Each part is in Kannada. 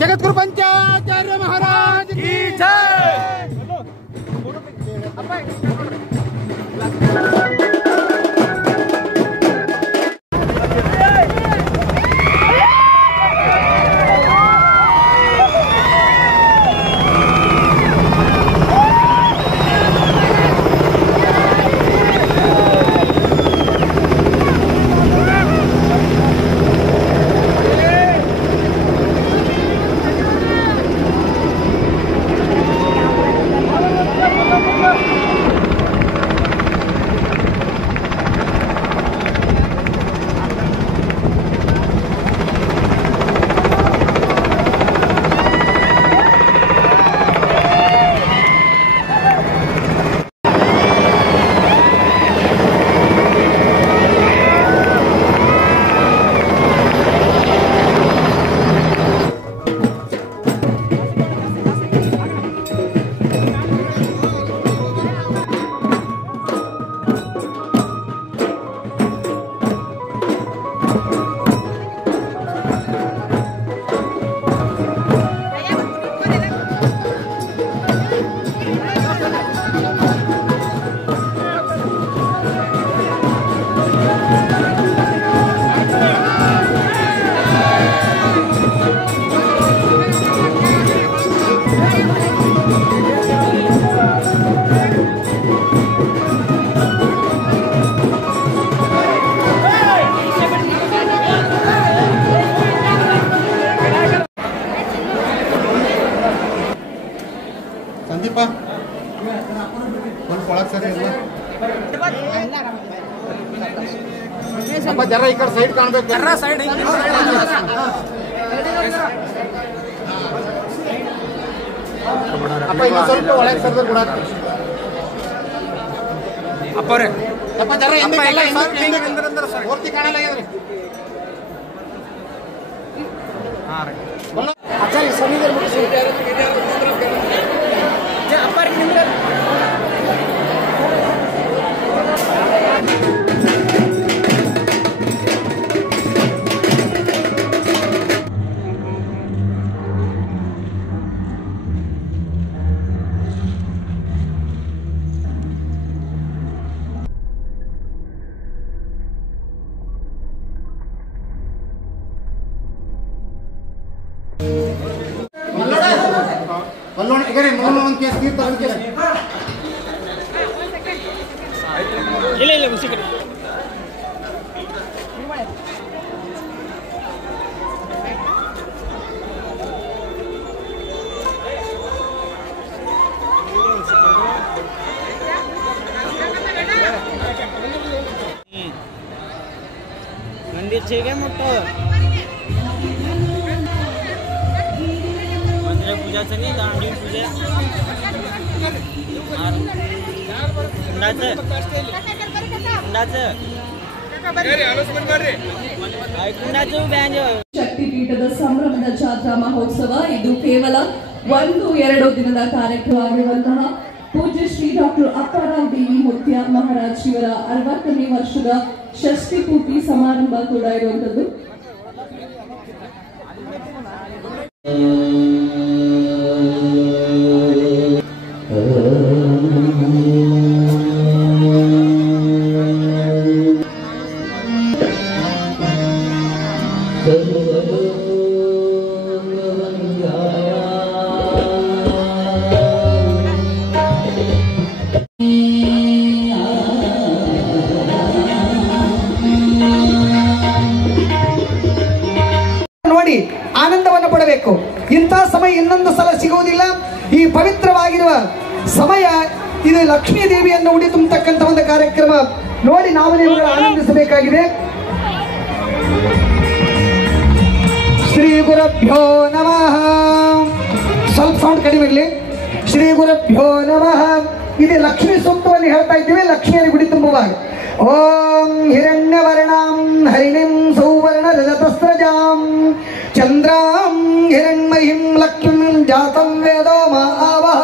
जगतगुरु पंचाचार्य महाराज की जय। संदीप जरा इकड़ सैड कानबेकु जरा सैड अप्ಪ ಇನ್ನು ಸ್ವಲ್ಪ ಒಳಗೆ ಸರ್ದ ಕೂಡ ಅಪ್ಪರೇ ಅಪ್ಪ ಜರ ಹಿಂದೆ ಎಲ್ಲ ಹಿಂದೆ ಅಂದರ ಸರ್ ಪೂರ್ತಿ ಕಾಣಲ್ಲ ಇದ್ರಿ ಹಾಂ ರೀ ಆಚಾರ್ಯ ಸಮೀದರ್ ಮುಗಿಸಿ ಅಪ್ಪರೇ ನಿಂದ ಇಲ್ಲ ಇಲ್ಲ ಮುಸಿ ಕಡೆ ಮಂದಿರ ಚೇಗೆ ಮುಟ್ಟು मंदिर पूजा नहीं दांडी पूजा ಶಕ್ತಿಪೀಠದ ಸಂಭ್ರಮದ ಜಾತ್ರಾ ಮಹೋತ್ಸವ ಇದು ಕೇವಲ 1-2 ದಿನದ ಕಾರ್ಯಕ್ರಮವಾಗಿರುವಂತಹ ಪೂಜ್ಯ ಶ್ರೀ ಡಾಕ್ಟರ್ ಅಪ್ಪಾರಾವ್ ದೇವಿ ಮುತ್ಯ ಮಹಾರಾಜ್ ಇವರ 60ನೇ ವರ್ಷದ ಷಷ್ಠಿ ಪೂರ್ತಿ ಸಮಾರಂಭ ಕೂಡ ಇರುವಂತದ್ದು. ನೋಡಿ ಆನಂದವನ್ನು ಪಡಬೇಕು. ಇಂಥ ಸಮಯ ಇನ್ನೊಂದು ಸಲ ಸಿಗುವುದಿಲ್ಲ. ಈ ಪವಿತ್ರವಾಗಿರುವ ಸಮಯ ಇದು ಲಕ್ಷ್ಮೀ ದೇವಿಯನ್ನು ಉಡಿ ತುಂಬತಕ್ಕಂಥ ಒಂದು ಕಾರ್ಯಕ್ರಮ ನೋಡಿ ನಾವು ನೀವು ಆನಂದಿಸಬೇಕಾಗಿದೆ. ಶ್ರೀ ಗುರುಭ್ಯೋ ನಮಃ. ಸ್ವಲ್ಪ ಸೌಂಡ್ ಕಡಿಮೆ ಇರಲಿ. ಶ್ರೀ ಗುರುಭ್ಯೋ ನಮಃ. ಇದು ಲಕ್ಷ್ಮೀ ಸೂಕ್ತವನ್ನು ಹೇಳ್ತಾ ಇದ್ದೀವಿ. ಲಕ್ಷ್ಮಿಯನ್ನು ಗುಡಿ ತುಂಬುವಾಗ ಓಂ ಹಿರಣ್ಯವರ್ಣಾಂ ಹರಿಣಿಂ ಸೌವರ್ಣ ರಜತಸ್ರಜಾಂ ಚಂದ್ರಾಂ ಹಿರಣ್ಮಯ महीं लक्ष्मीं जातं वेदो मा आवह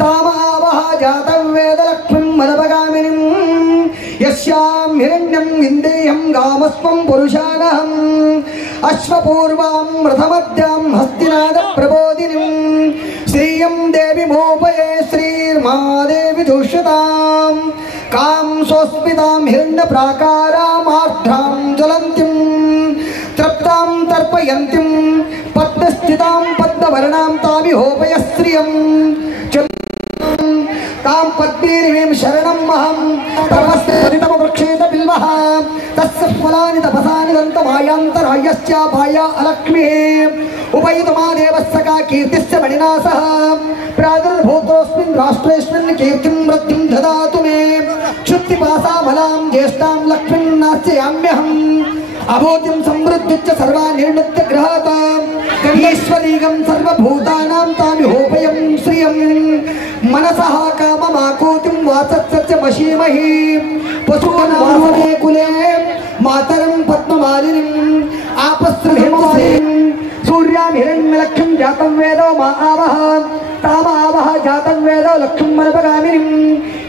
तामावह जातं वेद लक्ष्मीं मनवगामिनीं यस्यां हिरण्यं विन्देयं गामस्वं पुरुषानहम् अश्वपूर्वां रथमद्यां हस्तिनाद प्रबोधिनीं श्रियं देवी मोपये श्रीर्मादेवी दुष्यतां कां सोस्मितां हिरण्यप्राकारामार्द्रां ज्वलन्तीं तृप्तां तर्पयन्तीं पद्मस्थितां पद्मवर्णां ताभिहोपय श्रियं तां पद्मीरीं शरणम् अहं तपस्पतितमवृक्षेत बिल्वः तस्य फलानि तपसानि दन्तमायान्तरायस्याभाया अलक्ष्मीः उपयुतमादेवस्य का कीर्तिस्य मणिना सह प्रादुर्भूतोऽस्मिन् राष्ट्रेऽस्मिन् कीर्तिं वृद्धिं ददातु मे क्षुत्तिपासामलां ज्येष्ठां लक्ष्मीं नास्याम्यहम् अभूतिं समृद्धिश्च सर्वानिर्णित्य गृहात् गणेश्वरीगं सर्वभूतानां तामिहोपयं श्रियं मनसः काममाकूतिं वासस्य मशीमहि पशूनां कुले मातरं पद्ममालिनीं आपस्रहिमसीं सूर्यां हिरण्यलक्ष्मीं जातं वेदो मा आवह तामावह जातं वेदो लक्ष्मीं मनपगामिनीं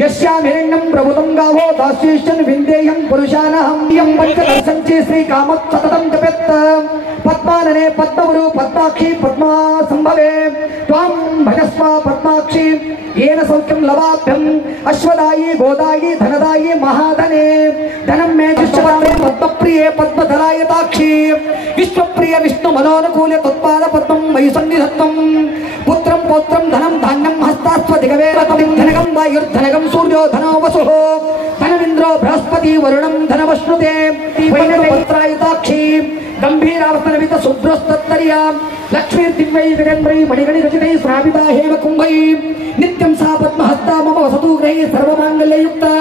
यस्यां हिरण्यं प्रभुतं गावो दास्येष्यन् विन्देयं पुरुषानहं यं पञ्चदर्शञ्चे श्रीकामत् सततं जपेत् पद्मानने पद्मगुरु पद्माक्षी पद्मा संभवे त्वां भजस्व पद्माक्षी येन सौख्यं लवाभ्यम् अश्वदायी गोदायी धनदायी महाधने धनं मे दुष्टवारे पद्मप्रिये पद्मधरायताक्षी विश्वप्रिय विष्णु मनोनुकूल्य तत्पाद पद्मं मयि सन्निधत्तं पुत्रं पौत्रं धनं धान्यं हस्तास्वदिगवे रतं धनगं वायुर्धनगं सूर्यो धनो वसुः धनमिन्द्रो बृहस्पति वरुणं धनवश्नुते वैनपुत्रायताक्षी गंभीरावस्तनवित शुद्रोस्तत्तर्या लक्ष्मीर्दिव्यै विरेन्द्रै मणिगणि रचितै स्नापिता हेम कुम्भै नित्यं सा पद्महस्ता मम वसतु गृहे सर्वमाङ्गल्ययुक्ता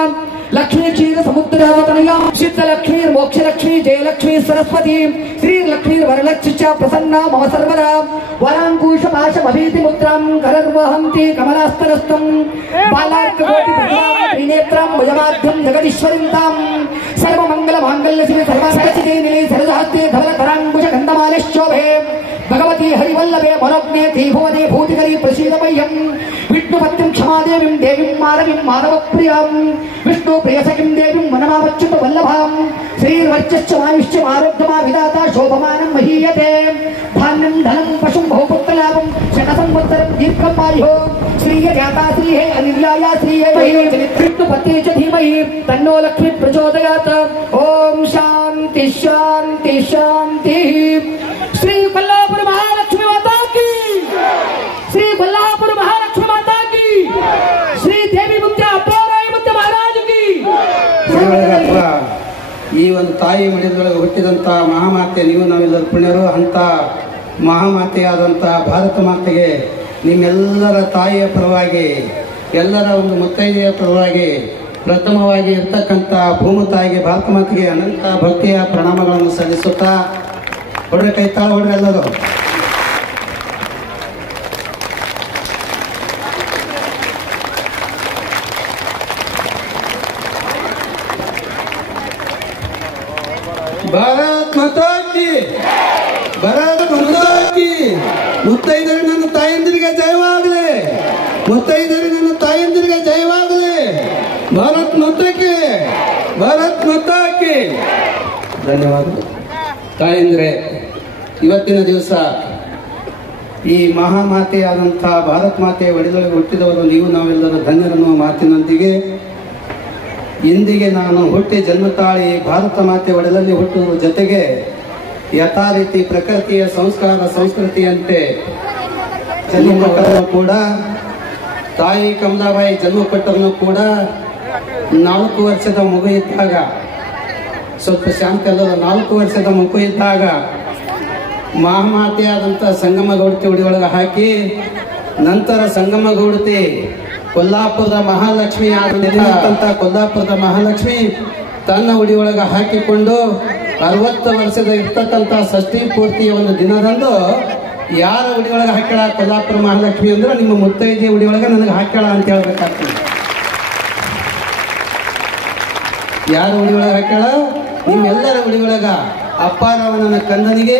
लक्ष्मी क्षीर समुद्रावतनया सिद्धलक्ष्मी मोक्षलक्ष्मी जयलक्ष्मी सरस्वती श्रीलक्ष्मी वरलक्ष्मी च प्रसन्ना मम सर्वदा वराङ्कुशपाशमभीति मुद्रां करर्वहन्ति कमलास्तनस्थं बालार्ककोटिप्रभां त्रिनेत्रां भजमाद्यं जगदीश्वरीं तां सर्वमङ्गलमाङ्गल्यशिवे सर्वार्थसिद्धे निलये सरदास्ते धवलकराङ्कुशगन्धमालश्चोभे भगवती हरिवल्लभे मनोज्ञे त्रिभुवने भूतिकरी प्रसीदमह्यं विष्णुपत्नीं क्षमादेवीं देवीं माधवीं माधवप्रियां विष्णुप्रियसखीं देवीं मनमावच्युतवल्लभां श्रीर्वर्चश्च वायुश्च आरोग्यमा विधाता शोभमानं महीयते धान्यं धनं पशुं बहुपुत्रलाभं शतसंवत्सरं दीर्घमायुः श्रीयजाता श्रीहे अनिर्याया श्रीये विष्णुपत्नी च धीमहि तन्नो लक्ष्मी प्रचोदयात् ओम शांति शांति शांति। श्री कोल्हापुर महालक्ष्मी माता की, श्री कोल्हापुर महालक्ष्मी माता की, श्री देवी मुक्त्या अप्पाराय मुक्त्या महाराज की। ಈ ಒಂದು ತಾಯಿ ಮಡಿಲೊಳಗೆ ಹುಟ್ಟಿದಂಥ ಮಹಾಮಾತೆ ನೀವು ನಾವೆಲ್ಲರೂ ಪುಣ್ಯರು. ಅಂಥ ಮಹಾಮಾತೆಯಾದಂಥ ಭಾರತ ಮಾತೆಗೆ ನಿಮ್ಮೆಲ್ಲರ ತಾಯಿಯ ಪರವಾಗಿ ಎಲ್ಲರ ಒಂದು ಮುತ್ತೈದೆಯ ಪರವಾಗಿ ಪ್ರಥಮವಾಗಿ ಇರ್ತಕ್ಕಂಥ ಭೂಮಿ ತಾಯಿಗೆ ಭಾರತ ಮಾತೆಗೆ ಅನಂತ ಭಕ್ತಿಯ ಪ್ರಣಾಮಗಳನ್ನು ಸಲ್ಲಿಸುತ್ತಾ ಹೊಡ್ರೆ ಕೈ ತಾಳ ಹೊಡ್ರೆ ಎಲ್ಲರೂ ಭಾರತ್ ಮಾತಾ ಕಿ, ಭಾರತ್ ಮಾತಾ ಕಿ. ಮುತ್ತೈದರಿ ನನ್ನ ತಾಯಂದಿರಿಗೆ ಜಯವಾಗಲಿ, ಮುತ್ತೈದರಿ ನನ್ನ ತಾಯಂದಿರಿಗೆ ಜಯವಾಗಲಿ. ಭಾರತ್ ಮಾತಾ ಕಿ, ಭಾರತ್ ಮಾತಾ ಕಿ. ಧನ್ಯವಾದಗಳು ತಾಯಂದ್ರೆ. ಇವತ್ತಿನ ದಿವಸ ಈ ಮಹಾಮಾತೆಯಾದಂಥ ಭಾರತ್ ಮಾತೆಯ ಒಡೆದೊಳಗೆ ಹುಟ್ಟಿದವರು ನೀವು ನಾವೆಲ್ಲರೂ ಧನ್ಯರನ್ನು ಮಾತಿನೊಂದಿಗೆ ಇಂದಿಗೆ ನಾನು ಹುಟ್ಟಿ ಜನ್ಮ ತಾಳಿ ಭಾರತ ಮಾತೆ ಒಡೆದಲ್ಲಿ ಹುಟ್ಟುವ ಜೊತೆಗೆ ಯಥಾ ರೀತಿ ಪ್ರಕೃತಿಯ ಸಂಸ್ಕಾರ ಸಂಸ್ಕೃತಿಯಂತೆ ಜನ್ಮ ಕೊಟ್ಟರೂ ಕೂಡ ತಾಯಿ ಕಮಲಾಬಾಯಿ ಜನ್ಮ ಕೊಟ್ಟರೂ ಕೂಡ 4 ವರ್ಷದ ಮಗು ಇದ್ದಾಗ, ಸ್ವಲ್ಪ ಶಾಂತಿ ಅಲ್ಲದ 4 ವರ್ಷದ ಮಗು ಇದ್ದಾಗ ಮಹಾಮಾತೆಯಾದಂಥ ಸಂಗಮ ಗೌಡತಿ ಉಡಿಯೊಳಗೆ ಹಾಕಿ ನಂತರ ಸಂಗಮ ಗೌಡತಿ ಕೊಲ್ಲಾಪುರದ ಮಹಾಲಕ್ಷ್ಮಿ ಆದಂಥ ಕೊಲ್ಲಾಪುರದ ಮಹಾಲಕ್ಷ್ಮಿ ತನ್ನ ಉಡಿಯೊಳಗೆ ಹಾಕಿಕೊಂಡು 60 ವರ್ಷದ ಇರ್ತಕ್ಕಂಥ ಷಷ್ಠಿ ಪೂರ್ತಿಯ ಒಂದು ದಿನದಂದು ಯಾರ ಉಡಿಯೊಳಗೆ ಹಾಕ್ಯಾಳ ಕೊಲ್ಲಾಪುರ ಮಹಾಲಕ್ಷ್ಮಿ ಅಂದ್ರೆ ನಿಮ್ಮ ಮುತ್ತೈದೆ ಉಡಿಯೊಳಗೆ ನನಗೆ ಹಾಕ್ಯಾಳ ಅಂತ ಹೇಳ್ಬೇಕಾಗ್ತದೆ. ಯಾರ ಉಡಿಯೊಳಗೆ ಹಾಕ್ಯಾಳ? ನಿಮ್ಮೆಲ್ಲರ ಉಡಿಯೊಳಗ ಅಪ್ಪಾರವನ ಕಂದನಿಗೆ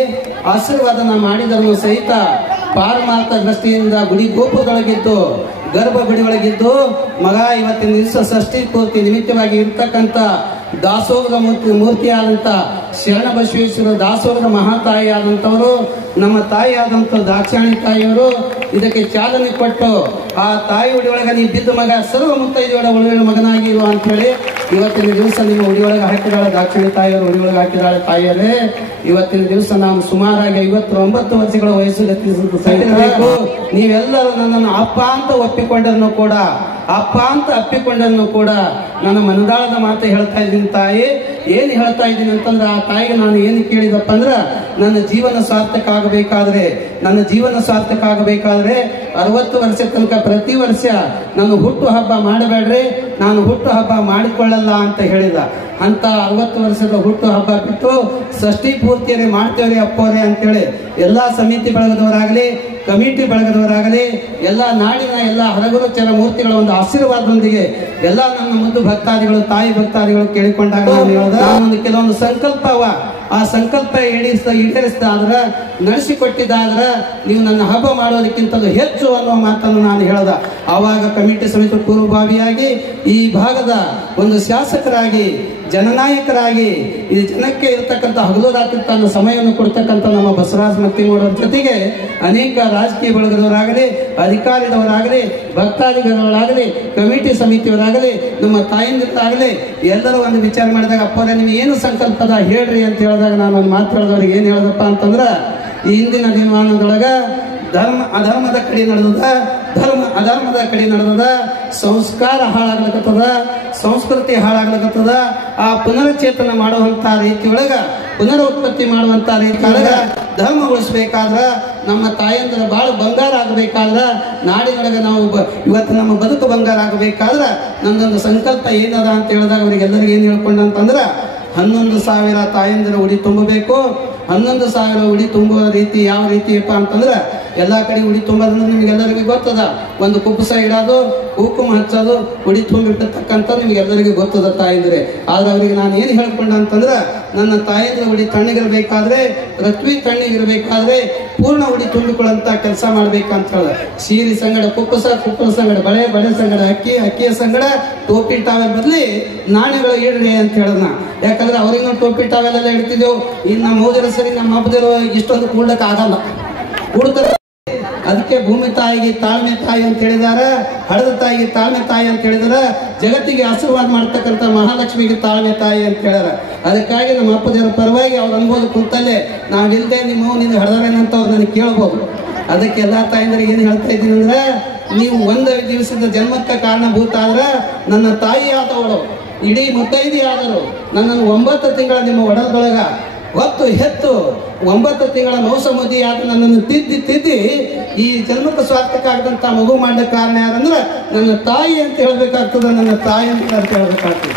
ಆಶೀರ್ವಾದನ ಮಾಡಿದರನ್ನು ಸಹಿತ ಪಾರಮಾರ್ಥ ದೃಷ್ಟಿಯಿಂದ ಗುಡಿ ಗೋಪುರದೊಳಗಿದ್ದು ಗರ್ಭಗುಡಿ ಒಳಗಿದ್ದು ಮಗ ಇವತ್ತಿನ ದಿವಸ ಷಷ್ಠಿ ಪೂರ್ತಿ ನಿಮಿತ್ತವಾಗಿ ಇರ್ತಕ್ಕಂಥ ದಾಸೋಹದ ಮೂರ್ತಿಯಾದಂಥ ಶರಣ ಬಸವೇಶ್ವರ ದಾಸೋಹದ ಮಹಾತಾಯಿ ಆದಂಥವರು ನಮ್ಮ ತಾಯಿ ಆದಂಥ ದಾಕ್ಷಾಣಿ ತಾಯಿಯವರು ಇದಕ್ಕೆ ಚಾಲನೆ ಕೊಟ್ಟು ಆ ತಾಯಿ ಉಡಿಯೊಳಗೆ ನೀ ಬಿದ್ದು ಮಗ ಸರ್ವ ಮುತ್ತೈದೆಯೊಳ ಉಳಿದ ಮಗನಾಗಿ ಇರುವ ಅಂತ ಹೇಳಿ ಇವತ್ತಿನ ದಿವಸ ನಿಮ್ಮ ಉಡಿಯೊಳಗೆ ಹಾಕಿದಾಳೆ ದಾಕ್ಷಾಣಿ ತಾಯಿಯವರು ಉಡಿಯೊಳಗೆ ಹಾಕಿದಾಳೆ ತಾಯಿಯರೇ. ಇವತ್ತಿನ ದಿವಸ ನಾನು ಸುಮಾರಾಗಿ 59 ವರ್ಷಗಳ ವಯಸ್ಸು ನೀವೆಲ್ಲರೂ ನನ್ನನ್ನು ಅಪ್ಪ ಅಂತ ಒಪ್ಪಿಕೊಂಡನ್ನು ಕೂಡ ನನ್ನ ಮನದಾಳದ ಮಾತು ಹೇಳ್ತಾ ಇದ್ದೀನಿ ತಾಯಿ. ಏನು ಹೇಳ್ತಾ ಇದ್ದೀನಿ ಅಂತಂದ್ರೆ ಆ ತಾಯಿಗೆ ನಾನು ಏನು ಕೇಳಿದಪ್ಪ ಅಂದ್ರ ನನ್ನ ಜೀವನ ಸಾರ್ಥಕ ಆಗಬೇಕಾದ್ರೆ 60 ವರ್ಷ ತನಕ ಪ್ರತಿ ವರ್ಷ ನಾನು ಹುಟ್ಟು ಹಬ್ಬ ಮಾಡಬೇಡ್ರಿ, ನಾನು ಹುಟ್ಟು ಹಬ್ಬ ಮಾಡಿಕೊಳ್ಳಲ್ಲ ಅಂತ ಹೇಳಿದ. ಅಂತ 60 ವರ್ಷದ ಹುಟ್ಟು ಹಬ್ಬ ಬಿಟ್ಟು ಷಷ್ಠಿ ಪೂರ್ತಿಯರೇ ಮಾಡ್ತೇವ್ರಿ ಅಪ್ಪೋರೆ ಅಂತೇಳಿ ಎಲ್ಲಾ ಸಮಿತಿ ಬಳಗದವರಾಗಲಿ ಕಮಿಟಿ ಬಳಗದವರಾಗಲಿ ಎಲ್ಲ ನಾಡಿನ ಎಲ್ಲ ಹರಗುರು ಚರ ಮೂರ್ತಿಗಳ ಒಂದು ಆಶೀರ್ವಾದದೊಂದಿಗೆ ಎಲ್ಲ ನನ್ನ ಮುದ್ದು ಭಕ್ತಾದಿಗಳು ತಾಯಿ ಭಕ್ತಾದಿಗಳು ಕೇಳಿಕೊಂಡಾಗ ಒಂದು ಕೆಲವೊಂದು ಸಂಕಲ್ಪ ಆ ಸಂಕಲ್ಪ ಈಡೇರಿಸಿದಾದ್ರ ನಡೆಸಿಕೊಟ್ಟಿದ್ದಾದ್ರ ನೀವು ನನ್ನ ಹಬ್ಬ ಮಾಡೋದಕ್ಕಿಂತಲೂ ಹೆಚ್ಚು ಅನ್ನುವ ಮಾತನ್ನು ನಾನು ಹೇಳ್ದ. ಆವಾಗ ಕಮಿಟಿ ಸಮಿತಿ ಪೂರ್ವಭಾವಿಯಾಗಿ ಈ ಭಾಗದ ಒಂದು ಶಾಸಕರಾಗಿ ಜನನಾಯಕರಾಗಿ ಈ ಜನಕ್ಕೆ ಇರತಕ್ಕಂಥ ಹಗಲು ರಾತ್ರಿ ತನ್ನ ಸಮಯವನ್ನು ಕೊಡ್ತಕ್ಕಂಥ ನಮ್ಮ ಬಸವರಾಜ ಮತ್ತಿಮೂಡರ ಜೊತೆಗೆ ಅನೇಕ ರಾಜಕೀಯ ಬಳಗದವರಾಗಲಿ ಅಧಿಕಾರಿದವರಾಗಲಿ ಭಕ್ತಾದಿಗಳಾಗಲಿ ಕಮಿಟಿ ಸಮಿತಿಯವರಾಗಲಿ ನಮ್ಮ ತಾಯಿಂದಿರಾಗಲಿ ಎಲ್ಲರೂ ಒಂದು ವಿಚಾರ ಮಾಡಿದಾಗ ಅಪ್ಪರೇ ನಿಮ್ಗೆ ಏನು ಸಂಕಲ್ಪದ ಹೇಳ್ರಿ ಅಂತ ಹೇಳಿದಾಗ ನಾನು ಒಂದು ಮಾತು ಹೇಳಿದವ್ರಿಗೆ ಏನು ಹೇಳದಪ್ಪ ಅಂತಂದ್ರ ಈ ಹಿಂದಿನ ದಿನಮಾನದೊಳಗ ಧರ್ಮ ಅಧರ್ಮದ ಕಡೆ ನಡೆದದ, ಧರ್ಮ ಅಧರ್ಮದ ಕಡೆ ನಡೆದದ, ಸಂಸ್ಕಾರ ಹಾಳಾಗ್ಲಕತ್ತದ, ಸಂಸ್ಕೃತಿ ಹಾಳಾಗ್ಲಕತ್ತದ. ಆ ಪುನರುಚ್ಚೇತನ ಮಾಡುವಂತ ರೀತಿಯೊಳಗ ಪುನರುತ್ಪತ್ತಿ ಮಾಡುವಂತ ರೀತಿಯೊಳಗ ಧರ್ಮ ಉಳಿಸ್ಬೇಕಾದ್ರ ನಮ್ಮ ತಾಯಂದ್ರ ಬಾಳ ಬಂಗಾರ ಆಗಬೇಕಾದ್ರ ನಾಡಿನೊಳಗೆ ನಾವು ಇವತ್ತು ನಮ್ಮ ಬದುಕು ಬಂಗಾರ ಆಗಬೇಕಾದ್ರ ನನ್ನೊಂದು ಸಂಕಲ್ಪ ಏನದ ಅಂತ ಹೇಳಿದಾಗ ಅವರಿಗೆಲ್ಲರಿಗೂ ಏನು ಹೇಳ್ಕೊಂಡಂತಂದ್ರ 11,000 ತಾಯಂದಿರ ಉಡಿ ತುಂಬಬೇಕು. 11,000 ಉಡಿ ತುಂಬುವ ರೀತಿ ಯಾವ ರೀತಿಯಪ್ಪ ಅಂತಂದ್ರೆ ಎಲ್ಲಾ ಕಡೆ ಉಡಿ ತುಂಬೋದಂದ್ರೆ ನಿಮ್ಗೆಲ್ಲರಿಗೂ ಗೊತ್ತದ. ಒಂದು ಕುಪ್ಪಸ ಇಡೋದು, ಕುಂಕುಮ ಹಚ್ಚೋದು, ಉಡಿ ತುಂಬಿರ್ತಕ್ಕಂಥ ನಿಮ್ಗೆಲ್ಲರಿಗೂ ಗೊತ್ತದ ತಾಯಂದ್ರೆ. ಆದ್ರೆ ಅವ್ರಿಗೆ ನಾನು ಏನು ಹೇಳ್ಕೊಂಡ ಅಂತಂದ್ರೆ ನನ್ನ ತಾಯಂದ್ರ ಉಡಿ ತಣ್ಣಗಿರ್ಬೇಕಾದ್ರೆ ರತ್ವಿ ತಣ್ಣಗಿರ್ಬೇಕಾದ್ರೆ ಪೂರ್ಣ ಉಡಿ ತುಂಬಿಕೊಳ್ಳಂತ ಕೆಲಸ ಮಾಡ್ಬೇಕಂತ ಹೇಳ. ಸೀರೆ ಸಂಗಡ ಕುಪ್ಪಸ, ಕುಪ್ಪಸ ಸಂಗಡ ಬಳೆ, ಬಳೆ ಸಂಗಡ ಅಕ್ಕಿ, ಅಕ್ಕಿಯ ಸಂಗಡ ಟೋಪಿ ಟಾವೆಲ್ ಬದಲಿ ನಾಣ್ಯಗಳು ಇಡ್ರಿ ಅಂತ ಹೇಳೋಣ. ಯಾಕಂದ್ರೆ ಅವ್ರಿಗೆ ಟೋಪಿ ಟಾವೆಲ್ ಇಡ್ತಿದ್ದೆವು. ಇನ್ನು ನಮ್ಮ ಮೋದಿರ ಸರಿ ನಮ್ಮ ಹಬ್ಬದಿರೋ ಇಷ್ಟೊಂದು ಕೂಡ್ಲಕ್ಕೆ ಆಗಲ್ಲ, ಕೂಡ್ತಾರೆ. ಅದಕ್ಕೆ ಭೂಮಿ ತಾಯಿಗೆ ತಾಳ್ಮೆ ತಾಯಿ ಅಂತ ಹೇಳಿದಾರ, ಹಡದ ತಾಯಿಗೆ ತಾಳ್ಮೆ ತಾಯಿ ಅಂತ ಹೇಳಿದಾರ, ಜಗತ್ತಿಗೆ ಆಶೀರ್ವಾದ ಮಾಡ್ತಕ್ಕಂಥ ಮಹಾಲಕ್ಷ್ಮಿಗೆ ತಾಳ್ಮೆ ತಾಯಿ ಅಂತ ಹೇಳ್ಯಾರ. ಅದಕ್ಕಾಗಿ ನಮ್ಮ ಅಪ್ಪದೇವರ ಪರವಾಗಿ ಅವ್ರು ಅನ್ಬೋದು ಕುಂತಲ್ಲೇ ನಾವಿಲ್ದೆ ನಿಮ್ಮ ನಿನ್ನ ಹಡದಾರೇನಂತ ಅವ್ರು ನನಗೆ ಕೇಳ್ಬೋದು. ಅದಕ್ಕೆ ಎಲ್ಲಾ ತಾಯಂದ್ರಿಗೆ ಏನು ಹೇಳ್ತಾ ಇದ್ದೀನಿ ಅಂದ್ರೆ ನೀವು ಒಂದು ದಿವಸದ ಜನ್ಮಕ್ಕೆ ಕಾರಣಭೂತ ಆದ್ರ ನನ್ನ ತಾಯಿ ಆದವಳು ಇಡೀ ಮುತ್ತೈದೆ ಆದರು ನನ್ನನ್ನು 9 ತಿಂಗಳ ನಿಮ್ಮ ಒಡಲದೊಳಗ ಹೊತ್ತು ಹೆತ್ತು 9 ತಿಂಗಳ ಮೌಸ ಮದಿಯಾದ ನನ್ನನ್ನು ತಿದ್ದಿ ಈ ಜನ್ಮಕ್ಕೆ ಸ್ವಾರ್ಥಕ ಆಗದಂತ ಮಗು ಮಾಡಲಿಕ್ಕೆ ಕಾರಣ ಯಾರಂದ್ರೆ ನನ್ನ ತಾಯಿ ಅಂತ ಹೇಳ್ಬೇಕಾಗ್ತದ, ನನ್ನ ತಾಯಿ ಅಂತ ಹೇಳ್ಬೇಕಾಗ್ತದೆ.